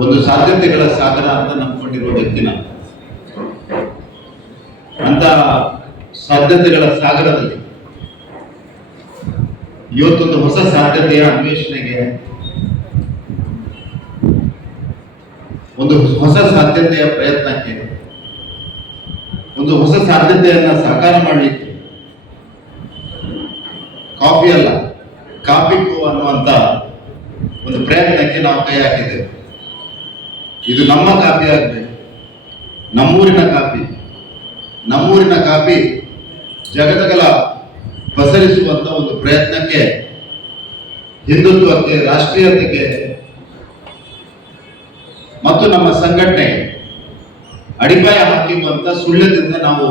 ಒಂದು ಸಾಧ್ಯತೆಗಳ ಸಾಗರ ಅಂತ ನಂಬಿಕೊಂಡಿರುವ ವ್ಯಕ್ತಿನ ಅಂತ ಸಾಧ್ಯತೆಗಳ ಸಾಗರದಲ್ಲಿ ಇವತ್ತೊಂದು ಹೊಸ ಸಾಧ್ಯತೆಯ ಅನ್ವೇಷಣೆಗೆ, ಒಂದು ಹೊಸ ಸಾಧ್ಯತೆಯ ಪ್ರಯತ್ನಕ್ಕೆ, ಒಂದು ಹೊಸ ಸಾಧ್ಯತೆಯನ್ನ ಸಾಕಾರ ಮಾಡಲಿಕ್ಕೆ ಕಾಫಿ ಅಲ್ಲ ಕಾಪಿಕು ಅನ್ನುವಂತ ಒಂದು ಪ್ರಯತ್ನಕ್ಕೆ ನಾವು ಕೈ ಹಾಕಿದ್ದೇವೆ. ಇದು ನಮ್ಮ ಕಾಫಿ ಆಗಬೇಕು, ನಮ್ಮೂರಿನ ಕಾಫಿ. ನಮ್ಮೂರಿನ ಕಾಫಿ ಜಗದಗಲ ಪಸರಿಸುವಂತ ಒಂದು ಪ್ರಯತ್ನಕ್ಕೆ, ಹಿಂದುತ್ವಕ್ಕೆ, ರಾಷ್ಟ್ರೀಯತೆಗೆ ಮತ್ತು ನಮ್ಮ ಸಂಘಟನೆ ಅಡಿಪಾಯ ಹಾಕಿರುವಂತ ಸುಳ್ಯದಿಂದ ನಾವು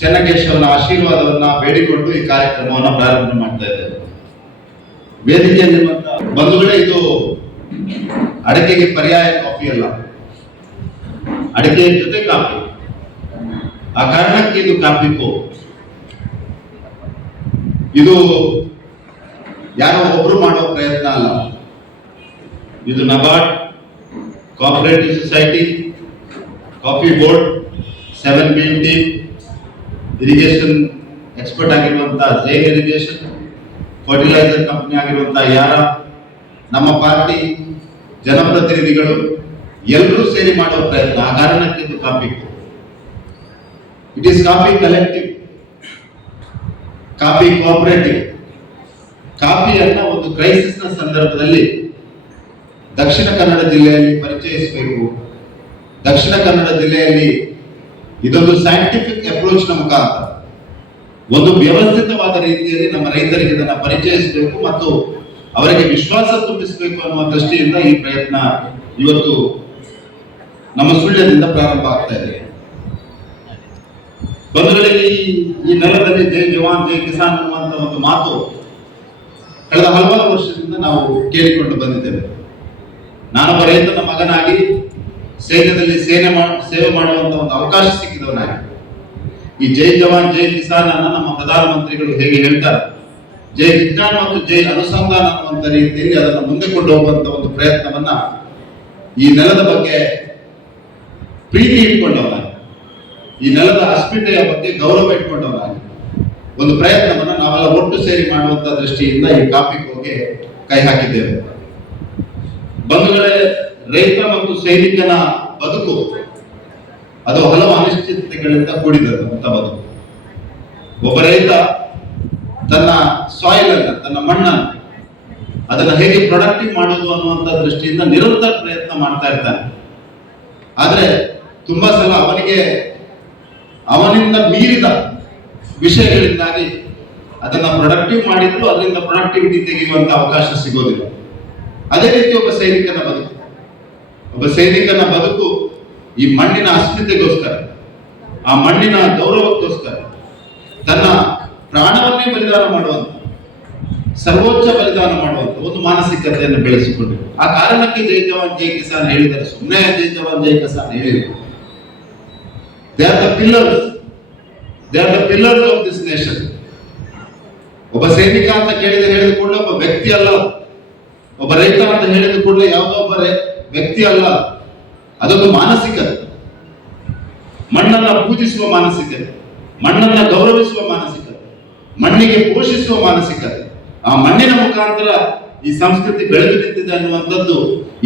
ಚೆನ್ನಕೇಶವನ ಆಶೀರ್ವಾದವನ್ನ ಬೇಡಿಕೊಂಡು ಈ ಕಾರ್ಯಕ್ರಮವನ್ನು ಪ್ರಾರಂಭ ಮಾಡ್ತಾ ಇದ್ದೇವೆ. ವೇದಿಕೆಯಲ್ಲಿರುವಂತ ಬಂಧುಗಳೇ, ಇದು ಅಡಕೆಗೆ ಪರ್ಯಾಯ ಕಾಫಿ ಅಲ್ಲ, ಅಡಕೆಯ ಜೊತೆ ಕಾಫಿ. ಆ ಕಾರಣಕ್ಕೆ ಇದು ಕಾಫಿಕೋ. ಇದು ಯಾರೋ ಒಬ್ರು ಮಾಡೋ ಪ್ರಯತ್ನ ಅಲ್ಲ. ಇದು NABARD, cooperative society, coffee board, 7B team, irrigation expert ಆಗಿರುವಂತಹ ಜೈನ್ ಇರಿಗೇಷನ್, ಫರ್ಟಿಲೈಸರ್ ಕಂಪನಿ ಆಗಿರುವಂತಹ ಯಾರ, ನಮ್ಮ ಪಾರ್ಟಿ ಜನಪ್ರತಿನಿಧಿಗಳು ಎಲ್ಲರೂ ಸೇರಿ ಮಾಡುವ ಪ್ರಯತ್ನ. ಆ ಕಾರಣಕ್ಕೆ ಇದು coffee. It is coffee collective, coffee cooperative. ಕಾಫಿಯನ್ನ ಒಂದು ಕ್ರೈಸಿಸ್ ನ ಸಂದರ್ಭದಲ್ಲಿ ದಕ್ಷಿಣ ಕನ್ನಡ ಜಿಲ್ಲೆಯಲ್ಲಿ ಪರಿಚಯಿಸಬೇಕು. ದಕ್ಷಿಣ ಕನ್ನಡ ಜಿಲ್ಲೆಯಲ್ಲಿ ಇದೊಂದು ಸೈಂಟಿಫಿಕ್ ಅಪ್ರೋಚ್ ನ ಮುಖಾಂತರ ಒಂದು ವ್ಯವಸ್ಥಿತವಾದ ರೀತಿಯಲ್ಲಿ ನಮ್ಮ ರೈತರಿಗೆ ಇದನ್ನು ಪರಿಚಯಿಸಬೇಕು ಮತ್ತು ಅವರಿಗೆ ವಿಶ್ವಾಸ ತುಂಬಿಸಬೇಕು ಅನ್ನುವ ದೃಷ್ಟಿಯಿಂದ ಈ ಪ್ರಯತ್ನ ಇವತ್ತು ನಮ್ಮ ಸುಳ್ಯದಿಂದ ಪ್ರಾರಂಭ ಆಗ್ತಾ ಇದೆ. ಬಂಧುಗಳಿಗೆ, ಈ ನೆಲದಲ್ಲಿ ಜೈ ಜವಾನ್ ಜೈ ಕಿಸಾನ್ ಅನ್ನುವಂತ ಒಂದು ಮಾತು ಕಳೆದ ಹಲವಾರು ವರ್ಷದಿಂದ ನಾವು ಕೇಳಿಕೊಂಡು ಬಂದಿದ್ದೇವೆ. ನಾನೊಬ್ಬ ರೈತನ ಮಗನಾಗಿ ಸೈನ್ಯದಲ್ಲಿ ಸೇವೆ ಮಾಡುವಂತ ಒಂದು ಅವಕಾಶ ಸಿಕ್ಕಿದವನಾಗಿ ಈ ಜೈ ಜವಾನ್ ಜೈ ಕಿಸಾನ್ ಅನ್ನ ನಮ್ಮ ಪ್ರಧಾನಮಂತ್ರಿಗಳು ಹೇಗೆ ಹೇಳ್ತಾರೆ, ಜೈ ವಿಜ್ಞಾನ ಮತ್ತು ಜೈ ಅನುಸಂಧಾನ ಅನ್ನುವಂತ ರೀತಿಯಲ್ಲಿ ಅದನ್ನು ಮುಂದೆ ಕೊಂಡು ಹೋಗುವಂತ ಒಂದು ಪ್ರಯತ್ನವನ್ನ ಈ ನೆಲದ ಬಗ್ಗೆ ಪ್ರೀತಿ ಇಟ್ಕೊಂಡವನಾಗಿ, ಈ ನೆಲದ ಅಸ್ಮಿತೆಯ ಬಗ್ಗೆ ಗೌರವ ಇಟ್ಕೊಂಡವನಾಗಿ ಒಂದು ಪ್ರಯತ್ನವನ್ನ ನಾವೆಲ್ಲ ಒಟ್ಟು ಸೇರಿ ಮಾಡುವಂತ ದೃಷ್ಟಿಯಿಂದ ಈ ಕಾಫಿಕೋಗೆ ಕೈ ಹಾಕಿದ್ದೇವೆ. ಬಂಧುಗಳೇ, ರೈತ ಮತ್ತು ಸೈನಿಕನ ಬದುಕು ಅದು ಹಲವು ಅನಿಶ್ಚಿತತೆಗಳಿಂದ ಕೂಡಿದಂತ ಬದುಕು. ಒಬ್ಬ ರೈತ ತನ್ನ ಸಾಯಿಲ್ ಅನ್ನ, ತನ್ನ ಮಣ್ಣನ್ನು ಅದನ್ನ ಹೇಗೆ ಪ್ರೊಡಕ್ಟಿವ್ ಮಾಡೋದು ಅನ್ನುವಂತ ದೃಷ್ಟಿಯಿಂದ ನಿರಂತರ ಪ್ರಯತ್ನ ಮಾಡ್ತಾ ಇರ್ತಾನೆ. ಆದ್ರೆ ತುಂಬಾ ಸಲ ಅವನಿಂದ ಮೀರಿದ ವಿಷಯಗಳಿಂದಾಗಿ ಅದನ್ನ ಪ್ರೊಡಕ್ಟಿವ್ ಮಾಡಿದ್ರು ಅದರಿಂದ ಪ್ರೊಡಕ್ಟಿವಿಟಿ ತೆಗೆಯುವಂತ ಅವಕಾಶ ಸಿಗೋದಿಲ್ಲ. ಅದೇ ರೀತಿ ಒಬ್ಬ ಸೈನಿಕನ ಬದುಕು ಈ ಮಣ್ಣಿನ ಅಸ್ಮಿತೆಗೋಸ್ಕರ, ಆ ಮಣ್ಣಿನ ಗೌರವಕ್ಕೋಸ್ಕರ ತನ್ನ ಪ್ರಾಣವನ್ನೇ ಬಲಿದಾನ ಮಾಡುವಂತ, ಸರ್ವೋಚ್ಚ ಬಲಿದಾನ ಮಾಡುವಂತ ಒಂದು ಮಾನಸಿಕತೆಯನ್ನು ಬೆಳೆಸಿಕೊಂಡಿರು. ಆ ಕಾರಣಕ್ಕೆ ಜೈ ಜವಾನ್ ಜೈ ಕಿಸಾನ್ ಹೇಳಿದ್ದಾರೆ, ಸುಮ್ಮನೆ ಜೈ ಜವಾನ್ ಜೈ ಕಿಸಾನ್ ಹೇಳಿದರು. They are the pillars of this nation. ಒಬ್ಬ ಸೈನಿಕ ಅಂತ ಹೇಳಿದ ಕೂಡಲೇ ಒಬ್ಬ ವ್ಯಕ್ತಿ ಅಲ್ಲ, ಒಬ್ಬ ರೈತ ಅಂತ ಹೇಳಿದ ಕೂಡಲೇ ಯಾವುದೋ ಒಬ್ಬ ವ್ಯಕ್ತಿ ಅಲ್ಲ, ಅದೊಂದು ಮಾನಸಿಕತೆ. ಮಣ್ಣನ್ನ ಪೂಜಿಸುವ ಮಾನಸಿಕತೆ, ಮಣ್ಣನ್ನ ಗೌರವಿಸುವ ಮಾನಸಿಕತೆ, ಮಣ್ಣಿಗೆ ಪೋಷಿಸುವ ಮಾನಸಿಕತೆ. ಆ ಮಣ್ಣಿನ ಮುಖಾಂತರ ಈ ಸಂಸ್ಕೃತಿ ಬೆಳೆದು ನಿಂತಿದೆ ಅನ್ನುವಂಥದ್ದು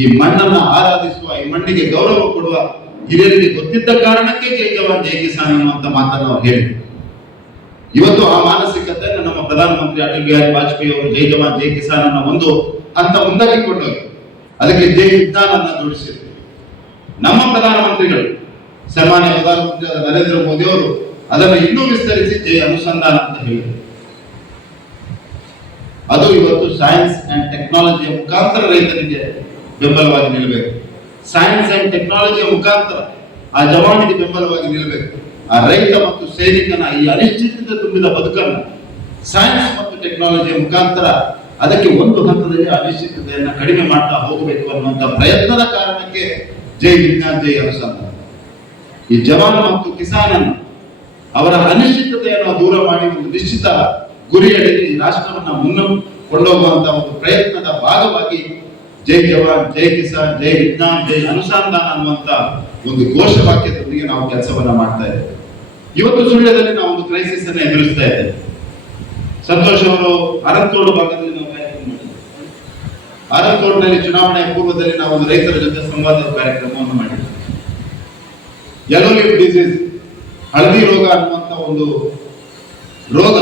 ಈ ಮಣ್ಣನ್ನ ಆರಾಧಿಸುವ, ಈ ಮಣ್ಣಿಗೆ ಗೌರವ ಕೊಡುವ ಹಿರಿಯರಿಗೆ ಗೊತ್ತಿದ್ದ ಕಾರಣಕ್ಕೆ ಜೈ ಜವಾನ್ ಜೈ ಕಿಸಾನ್ ಅನ್ನುವಂತ ಮಾತನ್ನು ನಾವು ಹೇಳಿದ್ವಿ. ಇವತ್ತು ಆ ಮಾನಸಿಕತೆಯನ್ನು ನಮ್ಮ ಪ್ರಧಾನಮಂತ್ರಿ ಅಟಲ್ ಬಿಹಾರಿ ವಾಜಪೇಯಿ ಅವರು ಜೈ ಜವಾನ್ ಜೈ ಕಿಸಾನ್ ಅನ್ನ ಒಂದು ಹಂತ ಮುಂದಕ್ಕೆ ಕೊಂಡೋಗಿ ಅದಕ್ಕೆ ಜೈ ವಿಜ್ಞಾನ ಅನ್ನ ಜೋಡಿಸಿದ್ರು. ನಮ್ಮ ಪ್ರಧಾನಮಂತ್ರಿಗಳು, ಸನ್ಮಾನ್ಯ ಪ್ರಧಾನಮಂತ್ರಿ ನರೇಂದ್ರ ಮೋದಿ ಅವರು ಅದನ್ನು ಇನ್ನೂ ವಿಸ್ತರಿಸಿ ಜೈ ಅನುಸಂಧಾನ ಅಂತ ಹೇಳಿದರು. ಅದು ಇವತ್ತು ಸೈನ್ಸ್ ಅಂಡ್ ಟೆಕ್ನಾಲಜಿಯ ಮುಖಾಂತರ ರೈತನಿಗೆ ಬೆಂಬಲವಾಗಿ ನಿಲ್ಲಬೇಕು. ಸೈನ್ಸ್ ಅಂಡ್ ಟೆಕ್ನಾಲಜಿಯ ಮುಖಾಂತರ ಆ ಜವಾನಿಗೆ ಬೆಂಬಲವಾಗಿ ನಿಲ್ಲಬೇಕು. ಆ ರೈತ ಮತ್ತು ಸೈನಿಕನ ಈ ಅನಿಶ್ಚಿತತೆ ತುಂಬಿದ ಬದುಕನ್ನು ಸೈನ್ಸ್ ಮತ್ತು ಟೆಕ್ನಾಲಜಿಯ ಮುಖಾಂತರ ಅದಕ್ಕೆ ಒಂದು ಹಂತದಲ್ಲಿ ಅನಿಶ್ಚಿತತೆಯನ್ನು ಕಡಿಮೆ ಮಾಡ್ತಾ ಹೋಗಬೇಕು ಅನ್ನುವಂತ ಪ್ರಯತ್ನದ ಕಾರಣಕ್ಕೆ ಜೈ ವಿಜ್ಞಾನ ಜೈ ಅನುಸಂಧಾನ. ಈ ಜವಾನ್ ಮತ್ತು ಕಿಸಾನ್ ಅನ್ನು ಅವರ ಅನಿಶ್ಚಿತತೆಯನ್ನು ದೂರ ಮಾಡಿ ಒಂದು ನಿಶ್ಚಿತ ಗುರಿಯಡಿ ಈ ರಾಷ್ಟ್ರವನ್ನ ಕೊಂಡೋಗುವಂತಹ ಒಂದು ಪ್ರಯತ್ನದ ಭಾಗವಾಗಿ ಜೈ ಜವಾನ್, ಜೈ ಕಿಸಾನ್, ಜೈ ವಿಜ್ಞಾನ್, ಜೈ ಅನುಸಂಧಾನ ಅನ್ನುವಂತ ಒಂದು ಘೋಷವಾಕ್ಯದೊಂದಿಗೆ ನಾವು ಕೆಲಸವನ್ನ ಮಾಡ್ತಾ ಇದ್ದೇವೆ. ಇವತ್ತು ಸುಳ್ಯದಲ್ಲಿ ನಾವು ಒಂದು ಕ್ರೈಸಿಸ್ ಅನ್ನು ಎದುರಿಸ್ತಾ ಇದ್ದೇವೆ. ಸಂತೋಷ್ ಅವರು ಅರಂತೋಡು ಭಾಗದಲ್ಲಿ ನಾವು ಕಾರ್ಯಕ್ರಮ ಮಾಡಿದ್ದೇವೆ. ಅರಂತೋಡ್ನಲ್ಲಿ ಚುನಾವಣೆಯ ಪೂರ್ವದಲ್ಲಿ ನಾವು ಒಂದು ರೈತರ ಜೊತೆ ಸಂವಾದದ ಕಾರ್ಯಕ್ರಮವನ್ನು ಮಾಡಿದ್ದೇವೆ. ಯೆಲ್ಲೋ ಲೀಫ್ ಡಿಸೀಸ್, ಹಳದಿ ರೋಗ ಅನ್ನುವಂತ ಒಂದು ರೋಗ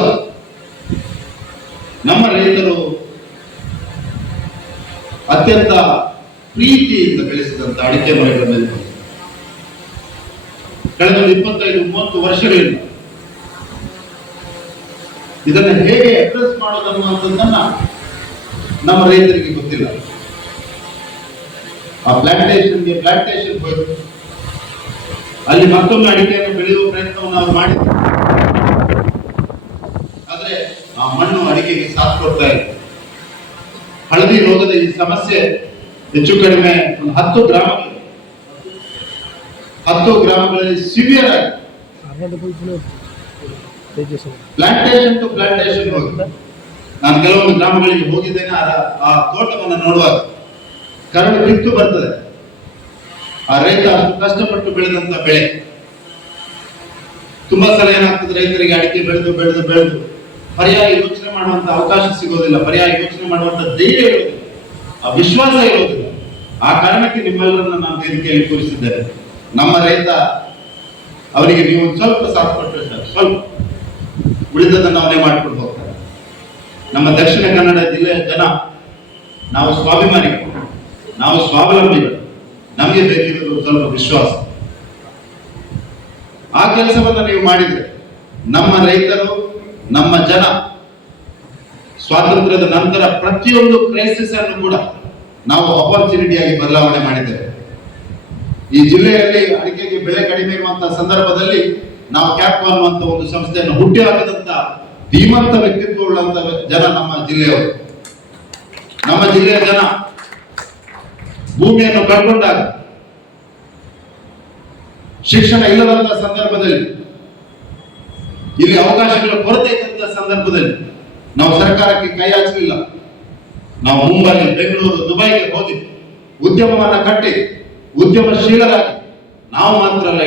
ನಮ್ಮ ರೈತರು ಅತ್ಯಂತ ಪ್ರೀತಿಯಿಂದ ಬೆಳೆಸಿದಂತ ಅಡಿಕೆ ಮರಗಳ ಮೇಲೆ ಕಳೆದ 25-30 ವರ್ಷಗಳಿಂದ ಇದನ್ನು ಹೇಗೆ ಅಡ್ರೆಸ್ ಮಾಡೋದನ್ನುವಂಥದ್ದನ್ನ ನಮ್ಮ ರೈತರಿಗೆ ಗೊತ್ತಿಲ್ಲ. ಆ ಪ್ಲಾಂಟೇಶನ್ ಹೋಯ್ತು, ಅಲ್ಲಿ ಮತ್ತೊಮ್ಮೆ ಅಡಿಕೆಯನ್ನು ಬೆಳೆಯುವ ಪ್ರಯತ್ನವನ್ನು ಅವರು ಮಾಡಿದ್ರು. ಆದ್ರೆ ಆ ಮಣ್ಣು ಅಡಿಕೆಗೆ ಸಾಥ್ ಕೊಡ್ತಾ ಇದೆ. ಹಳದಿ ರೋಗದ ಈ ಸಮಸ್ಯೆ ಹೆಚ್ಚು ಕಡಿಮೆ ಒಂದು 10 ಗ್ರಾಮಗಳಲ್ಲಿ ಸಿವಿಯರ್ ಆಗಿ ಪ್ಲಾಂಟೇಶನ್ ಟು ಪ್ಲಾಂಟೇಶನ್ ಹೋಗಿದೆ. ನಾನು ಕೆಲವೊಂದು ಗ್ರಾಮಗಳಿಗೆ ಹೋಗಿದ್ದೇನೆ. ಆ ತೋಟವನ್ನು ನೋಡುವಾಗ ಕರಡು ಬಿತ್ತು ಬರ್ತದೆ. ಆ ರೈತ ಅಷ್ಟು ಕಷ್ಟಪಟ್ಟು ಬೆಳೆದಂತ ಬೆಳೆ. ತುಂಬಾ ಸಲ ಏನಾಗ್ತದೆ, ರೈತರಿಗೆ ಅಡಿಕೆ ಬೆಳೆದು ಪರ್ಯಾಯ ಯೋಚನೆ ಮಾಡುವಂತ ಅವಕಾಶ ಸಿಗೋದಿಲ್ಲ, ಪರ್ಯಾಯ ಯೋಚನೆ ಮಾಡುವಂತ ಧೈರ್ಯ ಇರೋದಿಲ್ಲ, ಆ ವಿಶ್ವಾಸ ಇರೋದಿಲ್ಲ. ಆ ಕಾರಣಕ್ಕೆ ನಿಮ್ಮೆಲ್ಲರನ್ನ ನಾನು ವೇದಿಕೆಯಲ್ಲಿ ಕೂರಿಸಿದ್ದೇನೆ. ನಮ್ಮ ರೈತ ಅವರಿಗೆ ನೀವು ಸ್ವಲ್ಪ ಸಾಥ್ ಕೊಟ್ಟರೆ ಸರ್, ಸ್ವಲ್ಪ ಉಳಿದದನ್ನು ಅವನೇ ಮಾಡ್ಕೊಂಡು ಹೋಗ್ತಾರೆ. ನಮ್ಮ ದಕ್ಷಿಣ ಕನ್ನಡ ಜಿಲ್ಲೆಯ ಜನ ನಾವು ಸ್ವಾಭಿಮಾನಿಗಳು, ನಾವು ಸ್ವಾವಲಂಬಿಗಳು. ನಮಗೆ ಬೇಕಿರೋದು ಸ್ವಲ್ಪ ವಿಶ್ವಾಸ. ಆ ಕೆಲಸವನ್ನ ನೀವು ಮಾಡಿದ್ರೆ ನಮ್ಮ ರೈತರು, ನಮ್ಮ ಜನ ಸ್ವಾತಂತ್ರ್ಯದ ನಂತರ ಪ್ರತಿಯೊಂದು ಕ್ರೈಸಿಸ್ ಅನ್ನು ಕೂಡ ನಾವು ಅಪರ್ಚುನಿಟಿಯಾಗಿ ಬದಲಾವಣೆ ಮಾಡಿದ್ದೇವೆ. ಈ ಜಿಲ್ಲೆಯಲ್ಲಿ ಅಡಿಕೆಗೆ ಬೆಲೆ ಕಡಿಮೆ ಇರುವಂತಹ ಸಂದರ್ಭದಲ್ಲಿ ನಾವು ಕ್ಯಾಪ್ ಅನ್ನುವಂತ ಒಂದು ಸಂಸ್ಥೆಯನ್ನು ಹುಟ್ಟಿ ಹಾಕಿದಂತ ಧೀಮಂತ ವ್ಯಕ್ತಿತ್ವವುಳ್ಳಂತ ಜನ ನಮ್ಮ ಜಿಲ್ಲೆಯವರು. ನಮ್ಮ ಜಿಲ್ಲೆಯ ಜನ ಭೂಮಿಯನ್ನು ಕಳ್ಕೊಂಡಾಗ, ಶಿಕ್ಷಣ ಇಲ್ಲದಂತಹ ಸಂದರ್ಭದಲ್ಲಿ, ಇಲ್ಲಿ ಅವಕಾಶಗಳ ಕೊರತೆ ಇದ್ದಂತಹ ಸಂದರ್ಭದಲ್ಲಿ ನಾವು ಸರ್ಕಾರಕ್ಕೆ ಕೈ ಹಾಚಲಿಲ್ಲ. ನಾವು ಮುಂಬೈ, ಬೆಂಗಳೂರು, ದುಬೈಗೆ ಹೋಗಿ ಉದ್ಯಮವನ್ನ ಕಟ್ಟಿ ಉದ್ಯಮಶೀಲರಾಗಿ ನಾವು ಮಾತ್ರ ಅಲ್ಲ,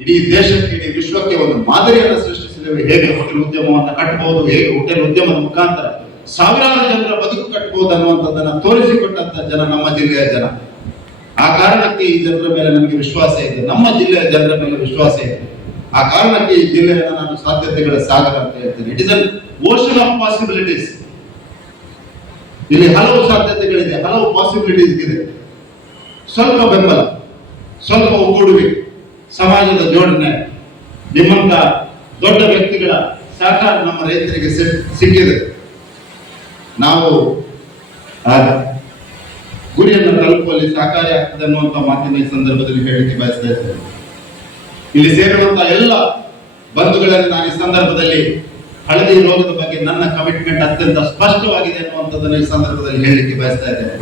ಇಡೀ ದೇಶಕ್ಕೆ, ಇಡೀ ವಿಶ್ವಕ್ಕೆ ಒಂದು ಮಾದರಿಯನ್ನು ಸೃಷ್ಟಿಸಿದ್ದೇವೆ. ಹೇಗೆ ಹೋಟೆಲ್ ಉದ್ಯಮವನ್ನು ಕಟ್ಟಬಹುದು, ಹೇಗೆ ಹೋಟೆಲ್ ಉದ್ಯಮದ ಮುಖಾಂತರ ಸಾವಿರಾರು ಜನರ ಬದುಕು ಕಟ್ಟಬಹುದು ಅನ್ನುವಂಥದ್ದನ್ನ ತೋರಿಸಿಕೊಟ್ಟಂತ ಜನ ನಮ್ಮ ಜಿಲ್ಲೆಯ ಜನ. ಆ ಕಾರಣಕ್ಕೆ ಈ ಜನರ ಮೇಲೆ ನಮಗೆ ವಿಶ್ವಾಸ ಇದೆ, ನಮ್ಮ ಜಿಲ್ಲೆಯ ಜನರ ಮೇಲೆ ವಿಶ್ವಾಸ ಇದೆ. ಆ ಕಾರಣಕ್ಕೆ ಈ ಜಿಲ್ಲೆಯನ್ನು ನಾನು ಸಾಧ್ಯತೆಗಳ ಸಾಗರ ಅಂತ ಹೇಳ್ತೇನೆ. It is an ocean of possibilities. ಇಲ್ಲಿ ಹಲವು ಸಾಧ್ಯತೆಗಳಿದೆ, ಹಲವು ಪಾಸಿಬಿಲಿಟೀಸ್ ಇದೆ. ಸ್ವಲ್ಪ ಬೆಂಬಲ, ಸ್ವಲ್ಪ ಒಗ್ಗೂಡುವಿಕೆ, ಸಮಾಜದ ಜೋಡಣೆ, ನಿಮ್ಮಂತ ದೊಡ್ಡ ವ್ಯಕ್ತಿಗಳ ಸಹಕಾರ ನಮ್ಮ ರೈತರಿಗೆ ಸಿಕ್ಕಿದೆ. ನಾವು ಗುರಿಯನ್ನು ತಲುಪುವಲ್ಲಿ ಸಹಕಾರಿ ಆಗ್ತದೆ ಅನ್ನುವಂತ ಮಾತಿನ ಈ ಸಂದರ್ಭದಲ್ಲಿ ಹೇಳಲಿಕ್ಕೆ ಬಯಸ್ತಾ ಇದ್ದೇನೆ. ಇಲ್ಲಿ ಸೇರಿರುವಂತಹ ಎಲ್ಲ ಬಂಧುಗಳಲ್ಲಿ ನಾನು ಈ ಸಂದರ್ಭದಲ್ಲಿ ಹಳದಿ ರೋಗದ ಬಗ್ಗೆ ನನ್ನ ಕಮಿಟ್ಮೆಂಟ್ ಅತ್ಯಂತ ಸ್ಪಷ್ಟವಾಗಿದೆ ಅನ್ನುವಂಥದ್ದನ್ನು ಈ ಸಂದರ್ಭದಲ್ಲಿ ಹೇಳಲಿಕ್ಕೆ ಬಯಸ್ತಾ ಇದ್ದೇನೆ.